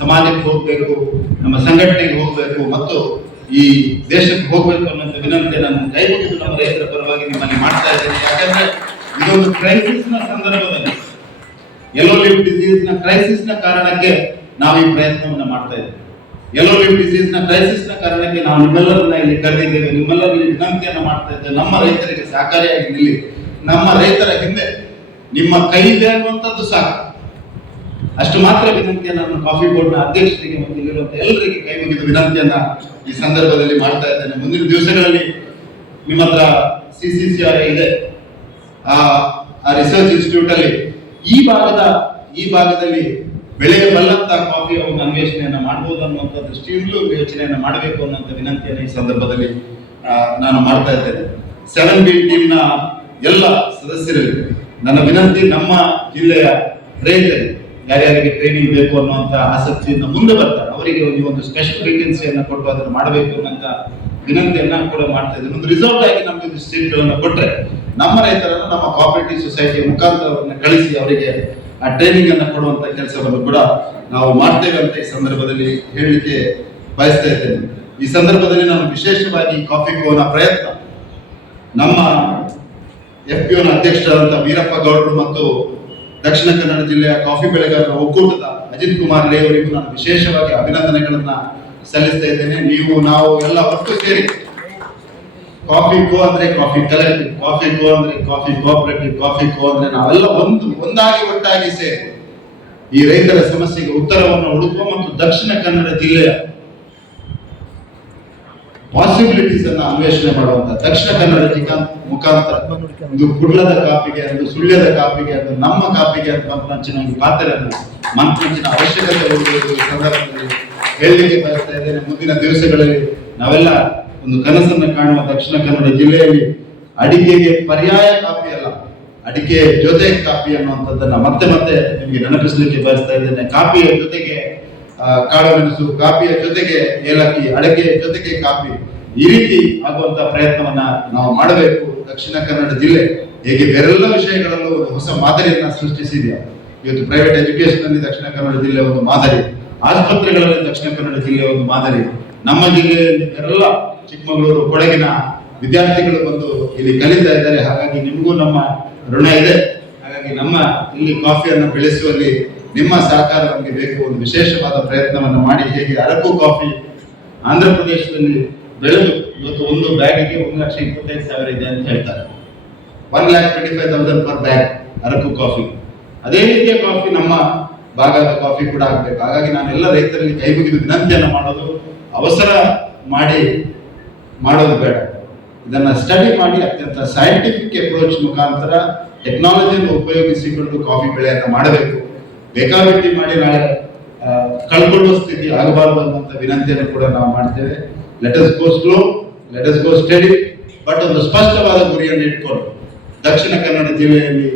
ಸಮಾಜಕ್ಕೆ ಹೋಗ್ಬೇಕು, ನಮ್ಮ ಸಂಘಟನೆಗೆ ಹೋಗ್ಬೇಕು ಮತ್ತು ಈ ದೇಶಕ್ಕೆ ಹೋಗ್ಬೇಕು ಅನ್ನೋಂಥ ವಿನಂತಿ ನಾನು ಕೈ ಮುಗಿದು ನಮ್ಮ ರೈತರ ಪರವಾಗಿ ನಿಮ್ಮಲ್ಲಿ ಮಾಡ್ತಾ ಇದ್ದೇನೆ. ಯಾಕಂದ್ರೆ ಇದೊಂದು ಕ್ರೈಸಿಸ್ ನ ಸಂದರ್ಭದಲ್ಲಿ, ಯೆಲ್ಲೋ ಲಿವ್ ಡಿಸೀಸ್ ನ ಕ್ರೈಸಿಸ್ ನ ಕಾರಣಕ್ಕೆ ನಾವು ಈ ಪ್ರಯತ್ನವನ್ನ ಮಾಡ್ತಾ ಇದ್ದೇವೆ. ಯೆಲ್ಲೋ ಲಿವ್ ಡಿಸೀಸ್ ನ ಕ್ರೈಸಿಸ್ ನ ಕಾರಣಕ್ಕೆ ನಾವು ನಿಮ್ಮೆಲ್ಲರನ್ನ ಇಲ್ಲಿ ಕರೆದಿದ್ದೇವೆ, ನಿಮ್ಮೆಲ್ಲರಲ್ಲಿ ವಿನಂತಿಯನ್ನ ಮಾಡ್ತಾ ಇದ್ದೇವೆ. ನಮ್ಮ ರೈತರಿಗೆ ಸಹಕಾರಿಯಾಗಿ ನಿಲ್ಲಿ, ನಮ್ಮ ರೈತರ ಹಿಂದೆ ನಿಮ್ಮ ಕೈ ಇದೆ ಅನ್ನುವಂಥದ್ದು ಸಾಕು. ಅಷ್ಟು ಮಾತ್ರ ವಿನಂತಿಯನ್ನ ನಾನು ಕಾಫಿ ಬೋರ್ಡ್ನ ಅಧ್ಯಕ್ಷರಿಗೆ ಮತ್ತು ಇಲ್ಲಿರುವಂತ ಎಲ್ಲರಿಗೆ ಕೈ ಮುಗಿದು ವಿನಂತಿಯನ್ನ ಈ ಸಂದರ್ಭದಲ್ಲಿ ಮಾಡ್ತಾ ಇದ್ದೇನೆ. ಮುಂದಿನ ದಿವಸಗಳಲ್ಲಿ ನಿಮ್ಮ ಹತ್ರ CCCRA ಇದೆ, ಆ ರಿಸರ್ಚ್ ಇನ್ಸ್ಟಿಟ್ಯೂಟ್ ಅಲ್ಲಿ ಈ ಭಾಗದ ಈ ಭಾಗದಲ್ಲಿ ಬೆಳೆಯಬಲ್ಲಂತ ಕಾಫಿಯ ಒಂದು ಅನ್ವೇಷಣೆಯನ್ನ ಮಾಡಬಹುದು ಅನ್ನುವಂಥ ದೃಷ್ಟಿಯಿಂದಲೂ ಯೋಚನೆಯನ್ನ ಮಾಡಬೇಕು ಅನ್ನುವಂಥ ವಿನಂತಿಯನ್ನು ಈ ಸಂದರ್ಭದಲ್ಲಿ ನಾನು ಮಾಡ್ತಾ ಇದ್ದೇನೆ. 7B ಟೀಮ್ನ ಎಲ್ಲ ಸದಸ್ಯರಿಗೆ ನನ್ನ ವಿನಂತಿ, ನಮ್ಮ ಜಿಲ್ಲೆಯ ರೈತರಿಗೆ ಯಾರ್ಯಾರಿಗೆ ಟ್ರೈನಿಂಗ್ ಬೇಕು ಅನ್ನುವಂಥ ಆಸಕ್ತಿಯಿಂದ ಮುಂದೆ ಬರ್ತಾರೆ ಅವರಿಗೆ ಒಂದು ಸ್ಪೆಷಲ್ ವೇಕೆನ್ಸಿಯನ್ನು ಕೊಟ್ಟು ಅದನ್ನು ಮಾಡಬೇಕು ಅನ್ನೋಂಥ ವಿನಂತಿಯನ್ನ ಕೂಡ ಮಾಡ್ತಾ ಇದ್ದೇನೆ. ಒಂದು ರಿಸಲ್ಟ್ ಆಗಿ ನಮಗೆ ಸೀಟ್ಗಳನ್ನು ಕೊಟ್ಟರೆ ನಮ್ಮ ರೈತರನ್ನು ನಮ್ಮ ಕೋಆಪರೇಟಿವ್ ಸೊಸೈಟಿಯ ಮುಖಾಂತರ ಅವರನ್ನ ಕಳಿಸಿ ಅವರಿಗೆ ಆ ಟ್ರೈನಿಂಗ್ ಅನ್ನು ಕೊಡುವಂತ ಕೆಲಸವನ್ನು ಕೂಡ ನಾವು ಮಾಡ್ತೇವೆ ಅಂತ ಈ ಸಂದರ್ಭದಲ್ಲಿ ಹೇಳಲಿಕ್ಕೆ ಬಯಸ್ತಾ ಇದ್ದೇನೆ. ಈ ಸಂದರ್ಭದಲ್ಲಿ ನಾನು ವಿಶೇಷವಾಗಿ ಕಾಫಿ ಕೋನ ಪ್ರಯತ್ನ ನಮ್ಮ FPOನ ಅಧ್ಯಕ್ಷರಾದಂಥ ವೀರಪ್ಪ ಗೌಡರು ಮತ್ತು ದಕ್ಷಿಣ ಕನ್ನಡ ಜಿಲ್ಲೆಯ ಕಾಫಿ ಬೆಳೆಗಾರರ ಒಕ್ಕೂಟದ ಅಜಿತ್ ಕುಮಾರ್ ಲೇ ಅವರಿಗೂ ನಾನು ವಿಶೇಷವಾಗಿ ಅಭಿನಂದನೆಗಳನ್ನ ಸಲ್ಲಿಸ್ತಾ ಇದ್ದೇನೆ. ನೀವು ನಾವು ಎಲ್ಲ ಒಟ್ಟು ಸೇರಿ ಕಾಫಿ ಕೋ ಅಂದ್ರೆ ಕಾಫಿ ಕಲೆಕ್ಟಿವ್, ಕಾಫಿ ಕೋ ಅಂದ್ರೆ ಕಾಫಿ ಕೋಆಪರೇಟಿವ್, ಕಾಫಿ ಕೋ ಅಂದ್ರೆ ನಾವೆಲ್ಲ ಒಂದಾಗಿ ಒಟ್ಟಾಗಿ ಸೇರಿ ಈ ರೈತರ ಸಮಸ್ಯೆಗೆ ಉತ್ತರವನ್ನು ಹುಡುಕುವ ಮತ್ತು ದಕ್ಷಿಣ ಕನ್ನಡ ಜಿಲ್ಲೆಯ ಪಾಸಿಬಿಲಿಟೀಸ್ ಅನ್ನ ಅನ್ವೇಷಣೆ ಮಾಡುವಂತ ದಕ್ಷಿಣ ಕನ್ನಡ ಮುಖಾಂತರ ಇದು ಕುಡ್ಲದ ಕಾಪಿಗೆ ಅದು ಸುಳ್ಯದ ಕಾಪಿಗೆ ಅದು ನಮ್ಮ ಕಾಪಿಗೆ ಅಂತ ಮಂತ್ರಂಚಿನ ಒಂದು ಖಾತರಿಯನ್ನು ಮಂತ್ರಂಚಿನ ಅವಶ್ಯಕತೆ ಸಂದರ್ಭದಲ್ಲಿ ಹೇಳಲಿಕ್ಕೆ ಬಯಸ್ತಾ ಇದ್ದೇನೆ. ಮುಂದಿನ ದಿವಸಗಳಲ್ಲಿ ನಾವೆಲ್ಲ ಒಂದು ಕನಸನ್ನು ಕಾಣುವ ದಕ್ಷಿಣ ಕನ್ನಡ ಜಿಲ್ಲೆಯಲ್ಲಿ ಅಡಿಕೆಗೆ ಪರ್ಯಾಯ ಕಾಪಿ ಅಲ್ಲ, ಅಡಿಕೆ ಜೊತೆ ಕಾಪಿ ಅನ್ನುವಂಥದ್ದನ್ನ ಮತ್ತೆ ಮತ್ತೆ ನಿಮಗೆ ನೆನಪಿಸಲಿಕ್ಕೆ ಬಯಸ್ತಾ ಇದ್ದೇನೆ. ಕಾಪಿಯ ಜೊತೆಗೆ ಕಾಳು ಮೆಣಸು, ಕಾಪಿಯ ಜೊತೆಗೆ ಏಲಕ್ಕಿ, ಅಡಿಕೆಯ ಜೊತೆಗೆ ಕಾಪಿ, ಈ ರೀತಿ ಆಗುವಂತ ಪ್ರಯತ್ನವನ್ನ ನಾವು ಮಾಡಬೇಕು. ದಕ್ಷಿಣ ಕನ್ನಡ ಜಿಲ್ಲೆ ಹೇಗೆ ಬೇರೆಲ್ಲ ವಿಷಯಗಳಲ್ಲೂ ಒಂದು ಹೊಸ ಮಾದರಿಯನ್ನ ಸೃಷ್ಟಿಸಿದೆಯಾ, ಇವತ್ತು ಪ್ರೈವೇಟ್ ಎಜುಕೇಶನ್ ಅಲ್ಲಿ ದಕ್ಷಿಣ ಕನ್ನಡ ಜಿಲ್ಲೆ ಒಂದು ಮಾದರಿ, ಆಸ್ಪತ್ರೆಗಳಲ್ಲಿ ದಕ್ಷಿಣ ಕನ್ನಡ ಜಿಲ್ಲೆ ಒಂದು ಮಾದರಿ, ನಮ್ಮ ಜಿಲ್ಲೆಯಲ್ಲಿ ಎಲ್ಲ ಚಿಕ್ಕಮಗಳೂರು ಕೊಡಗಿನ ವಿದ್ಯಾರ್ಥಿಗಳು ಬಂದು ಇಲ್ಲಿ ಕಲಿತಾ ಇದ್ದಾರೆ. ಹಾಗಾಗಿ ನಿಮಗೂ ನಮ್ಮ ಋಣ ಇದೆ. ಹಾಗಾಗಿ ನಮ್ಮ ಇಲ್ಲಿ ಕಾಫಿಯನ್ನು ಬೆಳೆಸುವಲ್ಲಿ ನಿಮ್ಮ ಸಹಕಾರ ನಮಗೆ ಬೇಕು. ಒಂದು ವಿಶೇಷವಾದ ಪ್ರಯತ್ನವನ್ನು ಮಾಡಿ ಹೇಗೆ ಅರಕು ಕಾಫಿ ಆಂಧ್ರ ಪ್ರದೇಶದಲ್ಲಿ ಬೆಳೆದು ಇವತ್ತು ಒಂದು ಬ್ಯಾಗಿಗೆ 1,25,000 ಇದೆ ಅಂತ ಹೇಳ್ತಾರೆ, 1,25,000 ಪರ್ ಬ್ಯಾಗ್ ಅರಕು ಕಾಫಿ. ಅದೇ ರೀತಿಯ ಕಾಫಿ ನಮ್ಮ ಭಾಗದ ಕಾಫಿ ಕೂಡ ಆಗ್ಬೇಕು. ಹಾಗಾಗಿ ನಾನೆಲ್ಲ ರೈತರಲ್ಲಿ ಕೈ ಮುಗಿದು ವಿನಂತಿಯನ್ನು ಮಾಡೋದು, ಅವಸರ ಮಾಡಿ ಮಾಡೋದು ಬೇಡ. ಇದನ್ನ ಸ್ಟಡಿ ಮಾಡಿ ಅತ್ಯಂತ ಸೈಂಟಿಫಿಕ್ ಅಪ್ರೋಚ್ ಮುಖಾಂತರ ಟೆಕ್ನಾಲಜಿಯನ್ನು ಉಪಯೋಗಿಸಿಕೊಂಡು ಕಾಫಿ ಬೆಳೆಯನ್ನು ಮಾಡಬೇಕು. ಬೇಕಾಬಿಟ್ಟಿ ಮಾಡಿ ನಾಳೆ ಕಳ್ಕೊಳ್ಳುವ ಸ್ಥಿತಿ ಆಗಬಾರದು ಅನ್ನುವಂಥ ವಿನಂತಿಯನ್ನು ಕೂಡ ನಾವು ಮಾಡ್ತೇವೆ. Let us go slow, let us go study, but ಒಂದು ಸ್ಪಷ್ಟವಾದ ಗುರಿಯನ್ನು ಇಟ್ಕೊಂಡು ದಕ್ಷಿಣ ಕನ್ನಡ ಜಿಲ್ಲೆಯಲ್ಲಿ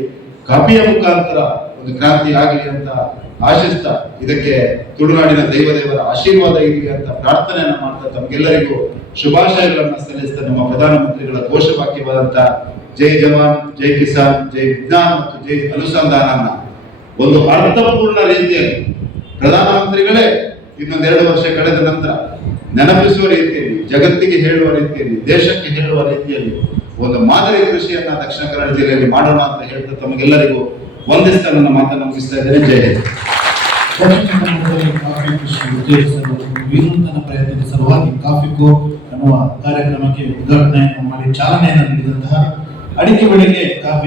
ಕಾಫಿಯ ಮುಖಾಂತರ ಒಂದು ಕ್ರಾಂತಿ ಆಗಲಿ ಅಂತ ಆಶಿಸ್ತಾ, ಇದಕ್ಕೆ ತುಳುನಾಡಿನ ದೈವದೇವರ ಆಶೀರ್ವಾದ ಇರಲಿ ಅಂತ ಪ್ರಾರ್ಥನೆಯನ್ನು ಮಾಡ್ತಾ ತಮಗೆಲ್ಲರಿಗೂ ಶುಭಾಶಯಗಳನ್ನು ಸಲ್ಲಿಸ್ತಾ ನಮ್ಮ ಪ್ರಧಾನಮಂತ್ರಿಗಳ ಘೋಷವಾಕ್ಯವಾದಂತ ಜೈ ಜವಾನ್, ಜೈ ಕಿಸಾನ್, ಜೈ ವಿಜ್ಞಾನ್ ಮತ್ತು ಜೈ ಅನುಸಂಧಾನ ಒಂದು ಅರ್ಥಪೂರ್ಣ ರೀತಿಯಲ್ಲಿ ಪ್ರಧಾನಮಂತ್ರಿಗಳೇ ಇನ್ನೊಂದು 2 ವರ್ಷ ಕಳೆದ ನಂತರ ನೆನಪಿಸುವ ರೀತಿಯಲ್ಲಿ, ಜಗತ್ತಿಗೆ ಹೇಳುವ ರೀತಿಯಲ್ಲಿ, ದೇಶಕ್ಕೆ ಹೇಳುವ ರೀತಿಯಲ್ಲಿ ಒಂದು ಮಾದರಿ ಕೃಷಿಯನ್ನ ದಕ್ಷಿಣ ಕನ್ನಡ ಜಿಲ್ಲೆಯಲ್ಲಿ ಮಾಡೋಣ ಅಂತ ಹೇಳ್ತಾ ತಮಗೆಲ್ಲರಿಗೂ ವಂದಿಸ್ತಾ ನನ್ನ ಮಾತನ್ನು ಮುಗಿಸ್ತಾ ಇದ್ದೇನೆ. ಜೈ ಹಿಂದ್. ದಕ್ಷಿಣ ಕನ್ನಡದಲ್ಲಿ ಕಾಫಿ ಕೃಷಿ ಉತ್ತೇಜಿಸಲು ವಿನೂತನ ಪ್ರಯತ್ನದ ಸಲುವಾಗಿ ಕಾಫಿ ಕೋ ಎನ್ನುವ ಕಾರ್ಯಕ್ರಮಕ್ಕೆ ಉದ್ಘಾಟನೆಯನ್ನು ಮಾಡಿ ಚಾಲನೆಯನ್ನು ನೀಡಿದಂತಹ ಅಡಿಕೆ ಬೆಳೆಗೆ ಕಾಫಿ